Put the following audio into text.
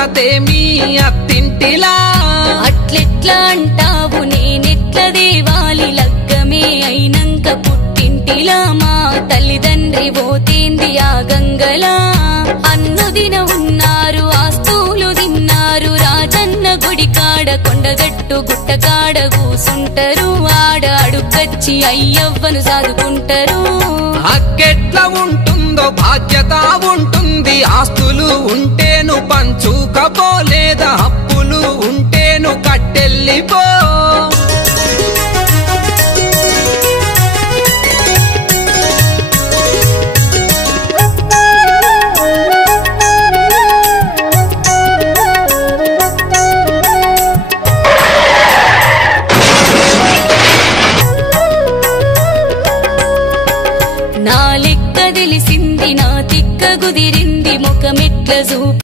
ఉన్నతేమీ అత్తింటిలా అట్లెట్లా అంటావు నేనెట్ల దేవాలి లగ్గమే అయినంక పుట్టింటిలా మా తల్లిదండ్రి పోతేంది ఆ గంగలా అన్నుదిన ఉన్నారు ఆస్తులు తిన్నారు రాజన్న గుడికాడ కొండగట్టు గుట్టకాడ కూసుంటరు ఆడ అడుగచ్చి అయ్యవ్వను సాదుకుంటరు అక్కెట్లా ఉంటుందో బాధ్యత ఉంటుంది ఆస్తులు ఉంటేను పంచుకపోలేదా అప్పులు ఉంటేను కట్టెల్లిపో నా లెక్క తెలిసింది నా తిక్క కుదిరింది ముఖమెట్ల